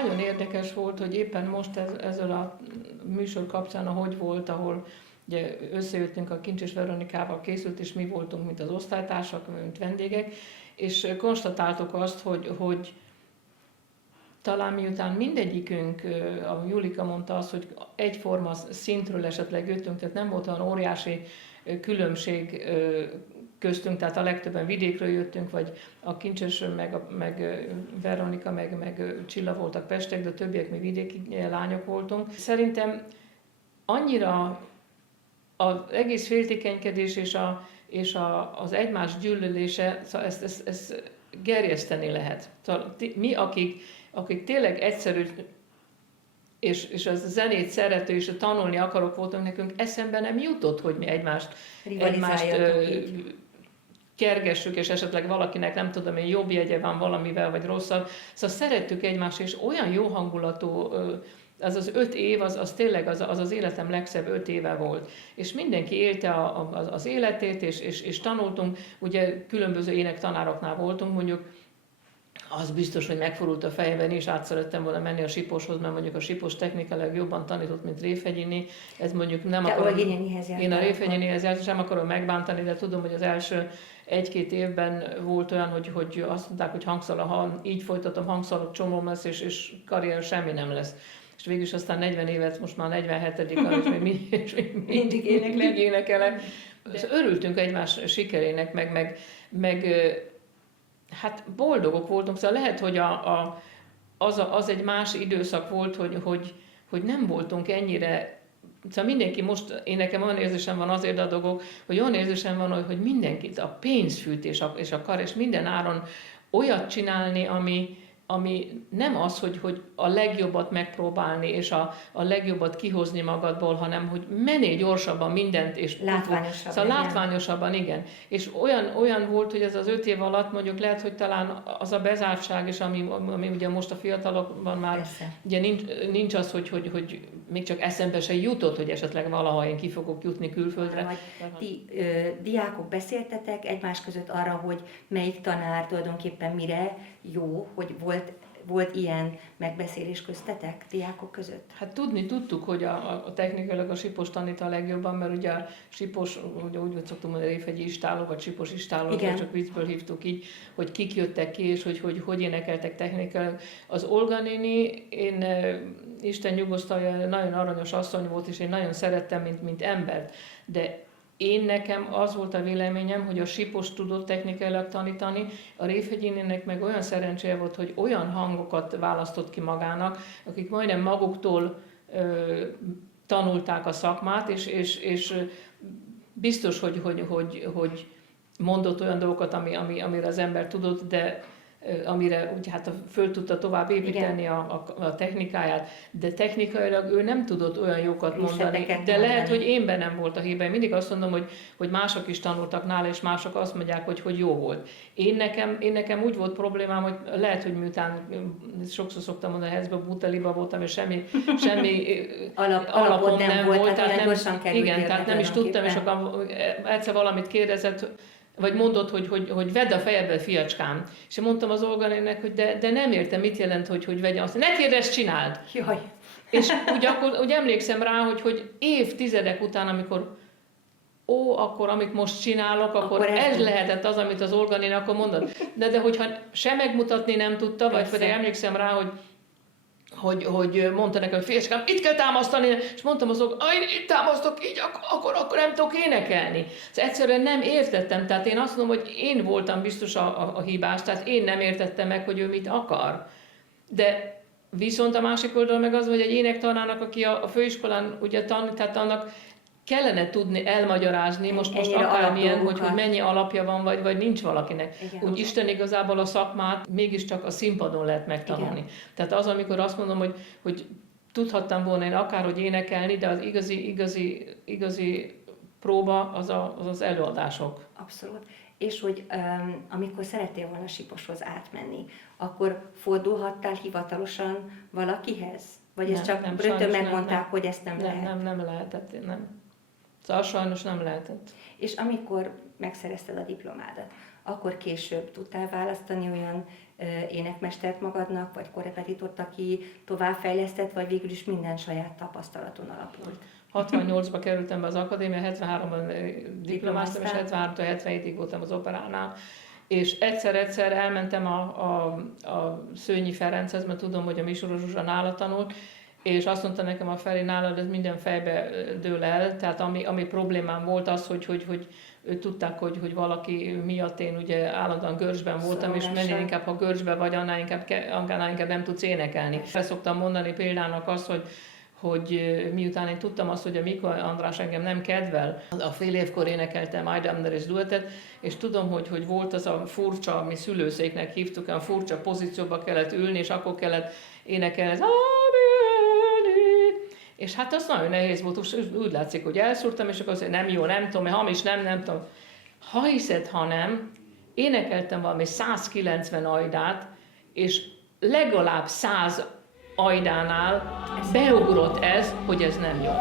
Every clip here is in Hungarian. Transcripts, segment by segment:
nagyon érdekes volt, hogy éppen most ezzel a műsor kapcsán, ahogy volt, ahol ugye összejöttünk a Kincs és Veronikával készült, és mi voltunk, mint az osztálytársak, mint vendégek, és konstatáltuk azt, hogy talán miután mindegyikünk, a Julika mondta azt, hogy egyforma szintről esetleg jöttünk, tehát nem volt olyan óriási különbség köztünk, tehát a legtöbben vidékről jöttünk, vagy a Kincses, meg Veronika, meg Csilla voltak pestek, de a többiek mi vidéki lányok voltunk. Szerintem annyira az egész féltékenykedés és az egymás gyűlölése, szóval ezt gerjeszteni lehet. Szóval mi, akik tényleg egyszerű és a zenét szerető és a tanulni akarok voltunk, nekünk eszembe nem jutott, hogy mi egymást kergessük, és esetleg valakinek, nem tudom én, jobb jegye van valamivel, vagy rosszabb. Szóval szerettük egymást, és olyan jó hangulatú, az 5 év, az tényleg az életem legszebb 5 éve volt. És mindenki élte az életét, és tanultunk, ugye különböző énektanároknál voltunk, mondjuk, az biztos, hogy megfordult a fejemben, és át szerettem volna menni a Siposhoz, mert mondjuk a Sipos technikailag jobban tanított, mint Révhegyiné. Ez mondjuk nem akarom. Én a Révhegyinéhez jártam, sem akarom megbántani, de tudom, hogy az első 1-2 évben volt olyan, hogy azt mondták, hogy ha így folytatom, hangszalok csomóm lesz, és karrier semmi nem lesz. És végülis aztán 40 évet, most már 47-kal, és még mindig énekelek. Örültünk egymás sikerének, meg hát boldogok voltunk, szóval lehet, hogy az egy más időszak volt, hogy nem voltunk ennyire, szóval mindenki most, én nekem olyan érzésem van azért a dolgok, hogy olyan érzésem van, hogy mindenkit a pénzfűt és akar, és minden áron olyat csinálni, ami nem az, hogy a legjobbat megpróbálni, és a legjobbat kihozni magadból, hanem hogy mennél gyorsabban mindent, és látványosabban. Szóval látványosabban, igen. És olyan volt, hogy ez az 5 év alatt mondjuk lehet, hogy talán az a bezártság, és ami ugye most a fiatalokban már ugye nincs az, hogy még csak eszembe se jutott, hogy esetleg valaha én ki fogok jutni külföldre. Vagy ti diákok beszéltetek egymás között arra, hogy melyik tanár tulajdonképpen mire jó, hogy volt ilyen megbeszélés köztetek diákok között? Hát tudtuk, hogy a technikailag a Sipos tanít a legjobban, mert ugye a Sipos, ugye úgy szoktunk mondani, Révhegyi istáló, vagy Sipos istáló, csak viccből hívtuk így, hogy kik jöttek ki, és hogy énekeltek technikailag. Az Olga néni, én Isten nyugosztalja, nagyon aranyos asszony volt, és én nagyon szerettem, mint embert, de nekem az volt a véleményem, hogy a Sipos tudott technikailag tanítani, a Révhegyinének meg olyan szerencséje volt, hogy olyan hangokat választott ki magának, akik majdnem maguktól tanulták a szakmát, és biztos, hogy mondott olyan dolgokat, amire az ember tudott, de amire úgy hát föl tudta tovább építeni a technikáját, de technikailag ő nem tudott olyan jókat mondani, de lehet, hogy én bennem volt a hiba. Én mindig azt mondom, hogy mások is tanultak nála, és mások azt mondják, hogy jó volt. Én nekem úgy volt problémám, hogy lehet, hogy miután sokszor szoktam mondani, hogy butaliba voltam, és semmi alapom nem volt, tehát nem is tudtam, és akkor egyszer valamit kérdezett, vagy mondott, hogy vedd a fejedbe, fiacskám. És én mondtam az Olganének, hogy de nem értem, mit jelent, hogy vegyem azt. Ne kérdezz, csináld! Jaj. És úgy emlékszem rá, hogy évtizedek után, amikor amit most csinálok, akkor ez lehetett az, amit az Olganén akkor mondott. De hogyha se megmutatni nem tudta, vagy pedig emlékszem rá, hogy mondta nekem, hogy fiacskám, itt kell támasztani, és mondtam azok, én itt támasztok így, akkor nem tudok énekelni. Szóval egyszerűen nem értettem, tehát én azt mondom, hogy én voltam biztos a hibás, tehát én nem értettem meg, hogy ő mit akar. De viszont a másik oldal meg az, hogy egy énektanának, aki a főiskolán ugye tanít, tehát annak kellene tudni elmagyarázni, most akármilyen, hogy mennyi alapja van, vagy nincs valakinek. Igen, úgy Isten igazából a szakmát mégiscsak a színpadon lehet megtanulni. Igen. Tehát az, amikor azt mondom, hogy tudhattam volna én akárhogy énekelni, de az igazi próba az előadások. Abszolút. És hogy amikor szerettél volna Siposhoz átmenni, akkor fordulhattál hivatalosan valakihez? Vagy ezt csak rögtön megmondták, hogy ezt nem lehet? Nem lehetett, nem. Szóval sajnos nem lehetett. És amikor megszerezted a diplomádat, akkor később tudtál választani olyan énekmestert magadnak, vagy korrepetitort, aki továbbfejlesztett, vagy végül is minden saját tapasztalaton alapult? 68-ba kerültem be az akadémia, 73-ban diplomáztam, és 73-től 77-ig voltam az operánál. És egyszer elmentem a Szőnyi Ferenchez, mert tudom, hogy a Misoros Zsuzsa nála tanult, és azt mondta nekem a Feri, nálad ez minden fejbe dől el, tehát ami problémám volt az, hogy tudták, hogy valaki miatt én ugye állandóan görcsben voltam, és mennél inkább, ha görcsben vagy, annál inkább nem tudsz énekelni. Fel szoktam mondani példának azt, hogy miután én tudtam azt, hogy a Mikó András engem nem kedvel, a fél évkor énekeltem Ajdamner és duettet, és tudom, hogy volt az a furcsa, ami szülőszéknek hívtuk, a furcsa pozícióba kellett ülni, és akkor kellett énekelni, és hát az nagyon nehéz volt, úgy látszik, hogy elszúrtam, és akkor azt mondja, nem jó, nem tudom, hamis, nem tudom. Ha hiszed, ha nem, énekeltem valami 190 ajdát, és legalább 100 ajdánál beugrott ez, hogy ez nem jó.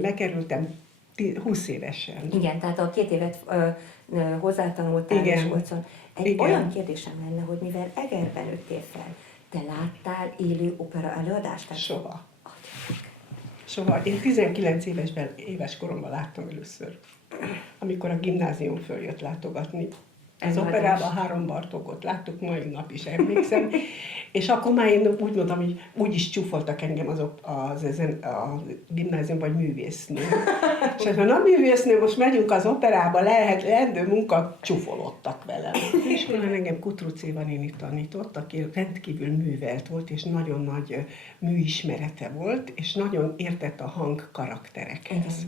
Bekerültem 20 évesen. Igen, tehát a 2 évet hozzátanultál és Olcon. Egy olyan kérdésem lenne, hogy mivel Egerben nőttél fel, te láttál élő opera előadást? Soha. Soha. Én 19 éves koromban láttam először, amikor a gimnázium följött látogatni. Az operában 3 Bartókot láttuk, mai nap is emlékszem, és akkor már én úgy mondtam, hogy úgyis csúfoltak engem a gimnáziumban, vagy művésznő. És ha nem művésznő, most megyünk az operába, leendő munka, csúfolottak velem. És akkor engem Kutruc Éva néni tanított, aki rendkívül művelt volt, és nagyon nagy műismerete volt, és nagyon értett a hang karakterekhez.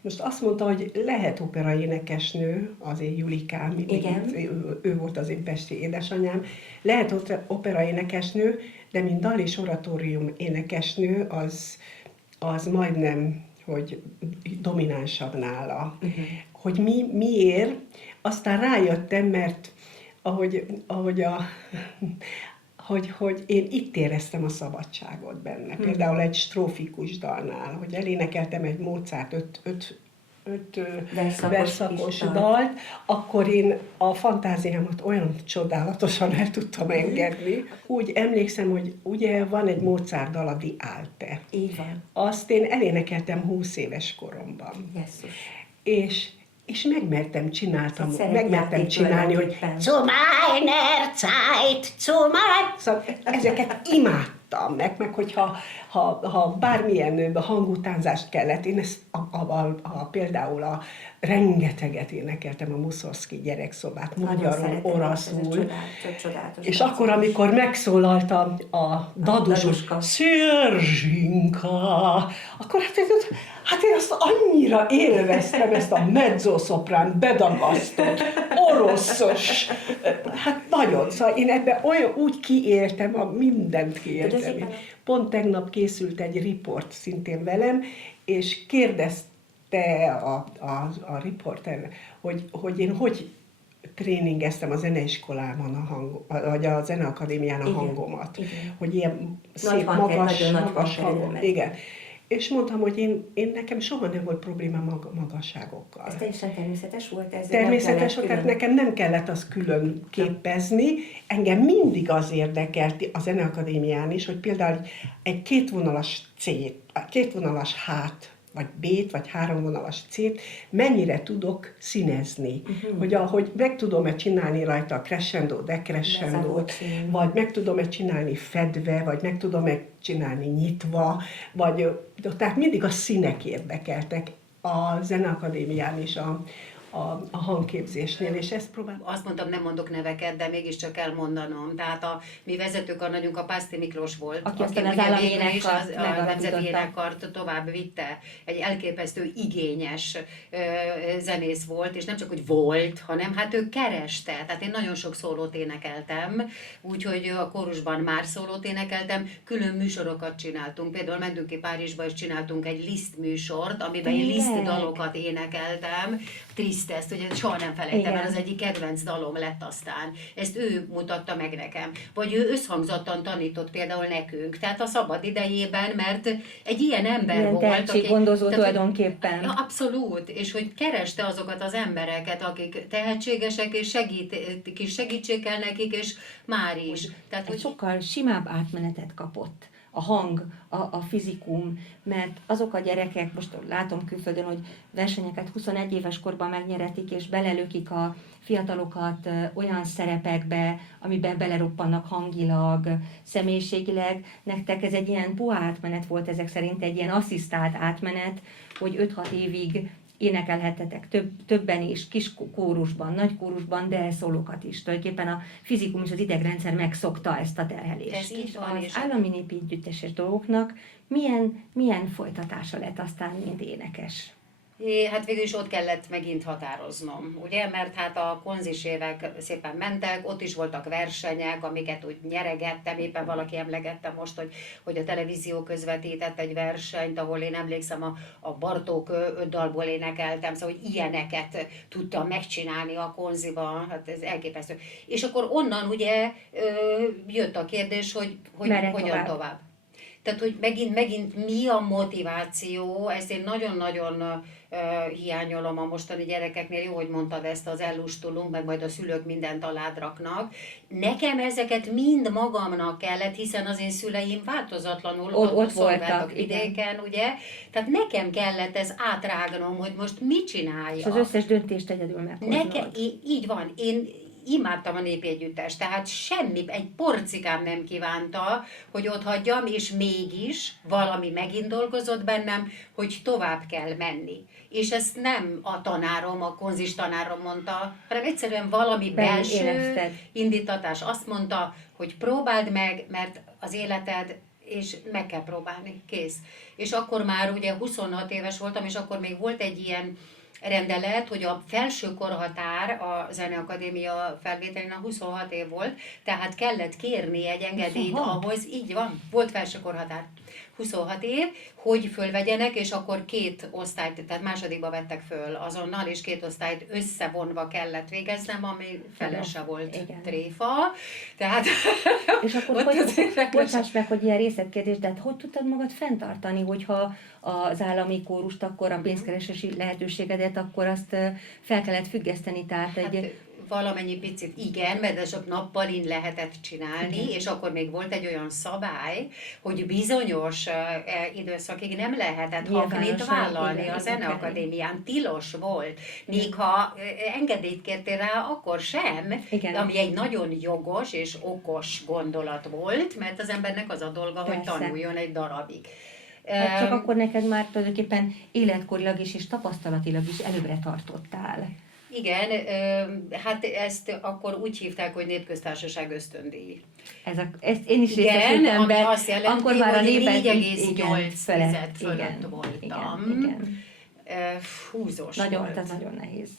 Most azt mondta, hogy lehet operaénekesnő, az én Julikám, ő volt az én pesti édesanyám, lehet operaénekesnő, de mint dal és oratórium énekesnő, az majdnem, hogy dominánsabb nála. Hogy miért, aztán rájöttem, mert hogy én itt éreztem a szabadságot benne. Például egy strófikus dalnál, hogy elénekeltem egy Mozart 5 verszakos dalt, akkor én a fantáziámat olyan csodálatosan el tudtam engedni. Úgy emlékszem, hogy ugye van egy Mozart dal, a Die Alte. Így van. Azt én elénekeltem 20 éves koromban. És megmertem csinálni, hogy zu meiner Zeit, zu mein... Szóval ezeket imádtam. tudtam, meg hogyha ha bármilyen hangutánzást kellett, én ezt például rengeteget énekeltem a Muszorszky gyerekszobát, magyarul, olaszul, és akkor, amikor megszólaltam a Daduska, Szerzsinka, akkor hát én azt annyira élveztem, ezt a mezzoszoprán, bedagasztott, oroszos, hát nagyon, szóval én ebben úgy kiéltem, mindent kiéltem. Pont tegnap készült egy riport szintén velem, és kérdezte a riporter, hogy én hogy tréningeztem a zeneiskolában vagy a zeneakadémián a hangomat. Igen. Hogy ilyen szép, magas hangom. Igen. És mondtam, hogy én nekem soha nem volt probléma magasságokkal. Ez teljesen természetes volt? Természetes volt, tehát nekem nem kellett azt külön képezni. Engem mindig az érdekelt a zeneakadémián is, hogy például egy kétvonalas kétvonalas hát, vagy B-t, vagy háromvonalas C-t, mennyire tudok színezni. Hogy meg tudom-e csinálni rajta a crescendo, decrescendót, vagy meg tudom-e csinálni fedve, vagy meg tudom-e csinálni nyitva, tehát mindig a színek érdekeltek a zeneakadémián is, a hangképzésnél, és ezt próbálom. Azt mondtam, nem mondok neveket, de mégiscsak elmondanom. Tehát a mi vezetőkarnagyunk a Pászti Miklós volt, aki ugye végül is a nemzeti énekkart tovább vitte. Egy elképesztő igényes zenész volt, és nem csak, hogy volt, hanem hát ő kereste. Tehát én nagyon sok szólót énekeltem, úgyhogy a kórusban már szólót énekeltem, külön műsorokat csináltunk. Például mentünk ki Párizsba, és csináltunk egy Liszt műsort, amiben én Liszt dalokat énekeltem. Ezt ugye soha nem felejtem, mert az egyik kedvenc dalom lett aztán. Ezt ő mutatta meg nekem. Vagy ő összhangzattan tanított például nekünk. Tehát a szabad idejében, mert egy ilyen ember ilyen volt. Tehetséggondozó tulajdonképpen. Abszolút. És hogy kereste azokat az embereket, akik tehetségesek, és segítsék el nekik, és már is. Tehát, hogy sokkal simább átmenetet kapott a hang, a fizikum, mert azok a gyerekek, most látom külföldön, hogy versenyeket 21 éves korban megnyeretik, és belelökik a fiatalokat olyan szerepekbe, amiben beleroppannak hangilag, személyiségileg. Nektek ez egy ilyen puha átmenet volt, ezek szerint egy ilyen asszisztált átmenet, hogy 5-6 évig énekelhettetek többen is, kis kórusban, nagy kórusban, de szólókat is. Tulajdonképpen a fizikum és az idegrendszer megszokta ezt a terhelést. Ez így van, az állami népi együtteses dolgoknak milyen folytatása lett aztán, mint énekes? Hát végül is ott kellett megint határoznom, ugye, mert hát a konzis évek szépen mentek, ott is voltak versenyek, amiket úgy nyeregettem, éppen valaki emlegette most, hogy a televízió közvetített egy versenyt, ahol én emlékszem a Bartók 5 dalból énekeltem, szóval hogy ilyeneket tudtam megcsinálni a konziban, hát ez elképesztő. És akkor onnan ugye jött a kérdés, hogy hogyan tovább. Tehát, hogy megint mi a motiváció, ezt én nagyon-nagyon hiányolom a mostani gyerekeknél, jó, hogy mondtad ezt, az ellustulunk, meg majd a szülők mindent alád raknak. Nekem ezeket mind magamnak kellett, hiszen az én szüleim változatlanul ott voltak vidéken, ugye? Tehát nekem kellett ez átrágnom, hogy most mit csináljak. És az összes döntést egyedül meghoznod. Így van, én imádtam a népi együttest, tehát egy porcikám nem kívánta, hogy ott hagyjam, és mégis valami megint dolgozott bennem, hogy tovább kell menni. És ezt nem a tanárom, a konzis tanárom mondta, hanem egyszerűen valami belső indítatás azt mondta, hogy próbáld meg, mert az életed, és meg kell próbálni, kész. És akkor már ugye 26 éves voltam, és akkor még volt egy ilyen rendelet, hogy a felső korhatár a Zeneakadémia felvételén a 26 év volt, tehát kellett kérni egy engedélyt ahhoz, így van, volt felső korhatár. 26 év, hogy fölvegyenek, és akkor 2 osztályt, tehát másodikba vettek föl azonnal, és 2 osztályt összevonva kellett végeznem, ami felese volt tréfa. Tehát, és akkor bocsáss meg, hogy ilyen részletkérdés, de hogy tudtad magad fenntartani, hogyha az állami kórust, akkor a pénzkeresési lehetőségedet, akkor azt fel kellett függeszteni. Tehát Hát valamennyi picit igen, mert ez csak nappalin lehetett csinálni, Igen. és akkor még volt egy olyan szabály, hogy bizonyos időszakig nem lehetett haknit Nyilvánosan, vállalni igen, a igen. Zeneakadémián. Tilos volt. Még ha engedélyt kértél rá, akkor sem, Igen. ami egy nagyon jogos és okos gondolat volt, mert az embernek az a dolga, hogy Persze. tanuljon egy darabig. Hát csak akkor neked már tulajdonképpen életkorilag is és tapasztalatilag is előbbre tartottál. Igen, hát ezt akkor úgy hívták, hogy népköztársaság ösztöndíj. Ezt én is Igen, részesültem ami be, azt jelenti, akkor már a hogy népet 4,8 felett fölött voltam. Igen. Húzós Nagyon, volt. tehát nagyon nehéz.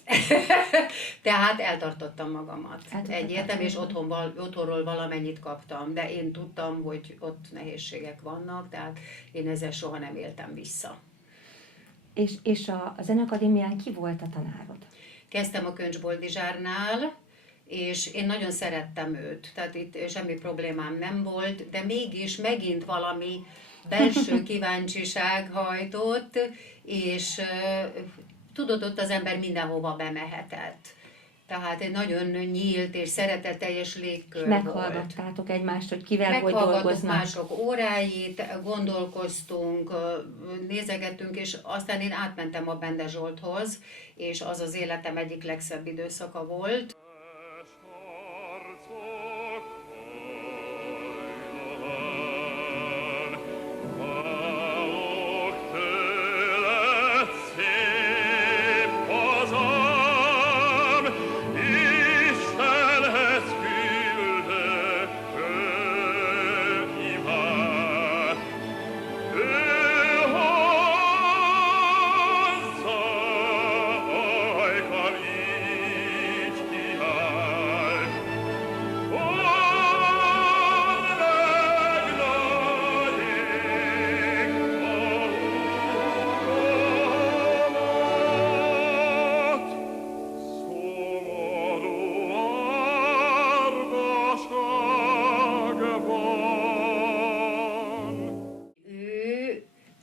Tehát eltartottam magamat. Eltartottál Egyértelmű, és magamat. otthonról valamennyit kaptam, de én tudtam, hogy ott nehézségek vannak, tehát én ezzel soha nem éltem vissza. És a Zeneakadémián ki volt a tanárod? Kezdtem a Köncs Boldizsárnál, és én nagyon szerettem őt, tehát itt semmi problémám nem volt, de mégis megint valami belső kíváncsiság hajtott, és tudod, ott az ember mindenhova bemehetett. Tehát egy nagyon nyílt és szeretetteljes légkör volt. Meghallgattátok egymást, hogy kivel hogy Meghallgattuk dolgoznak? mások óráit, gondolkoztunk, nézegettünk, és aztán én átmentem a Bende Zsolthoz, és az az életem egyik legszebb időszaka volt.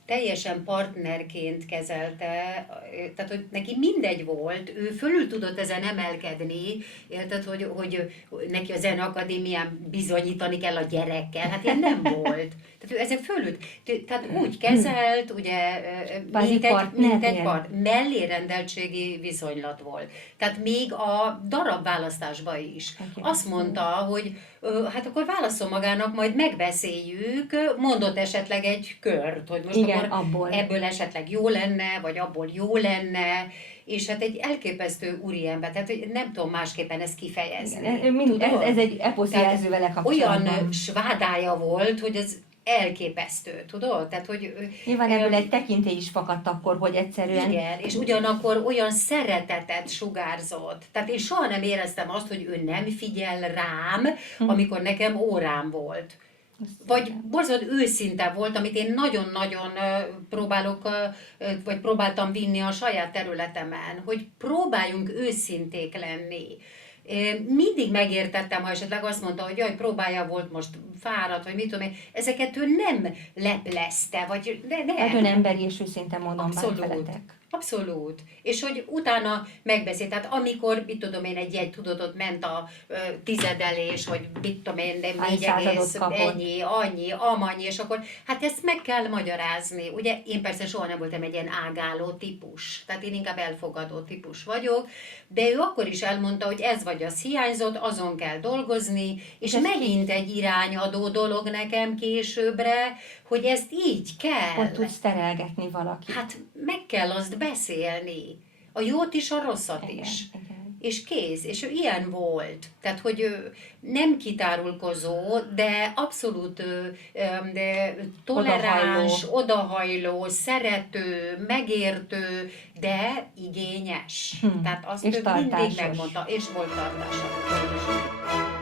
Teljesen partnerként kezelte, tehát hogy neki mindegy volt, ő fölül tudott ezen emelkedni, érted, hogy neki a Zeneakadémián bizonyítani kell a gyerekkel, hát ilyen nem volt. Tehát ő ezen fölül, tehát úgy kezelt, ugye, mint egy mellérendeltségi viszonylat volt. Tehát még a darabválasztásban is. Azt mondta, hogy hát akkor válasszon magának, majd megbeszéljük, mondott esetleg egy kört, hogy most igen, akkor abból. ebből esetleg jó lenne, vagy abból jó lenne, és hát egy elképesztő úriember, tehát hogy nem tudom másképpen ezt kifejezni. Igen, ez egy eposz jelző vele kapcsolatban. Olyan svádája volt, hogy ez elképesztő, tudod? Tehát, hogy, nyilván ebből egy tekintély is fakadt akkor, hogy egyszerűen... Igen, és ugyanakkor olyan szeretetet sugárzott. Tehát én soha nem éreztem azt, hogy ő nem figyel rám, amikor nekem órám volt. Vagy borzasztóan őszinte volt, amit én nagyon-nagyon próbáltam vinni a saját területemen, hogy próbáljunk őszinték lenni. Mindig megértettem, ha esetleg azt mondta, hogy jaj, próbálja, volt most fáradt, vagy mit tudom én, ezeket ő nem leplezte, vagy nem. Hát ön emberi és őszinte mondom, Abszolút. veletek. Abszolút. És hogy utána megbeszélt, tehát amikor, mit tudom én, egy jegy, tudod, ott ment a tizedelés, vagy mit tudom én, de 4, ennyi, annyi, amannyi, és akkor hát ezt meg kell magyarázni. Ugye én persze soha nem voltam egy ilyen ágáló típus, tehát én inkább elfogadó típus vagyok, de ő akkor is elmondta, hogy ez vagy az hiányzott, azon kell dolgozni, és megint egy irányadó dolog nekem későbbre, hogy ezt így kell. Hogy tudsz terelgetni valakit. Hát meg kell azt beszélni. A jót is, a rosszat igen, is. Igen. És kész. És ő ilyen volt. Tehát, hogy ő nem kitárulkozó, de abszolút toleráns, odahajló, szerető, megértő, de igényes. Tehát azt és ő mindig tartásos. megmondta, és volt tartása.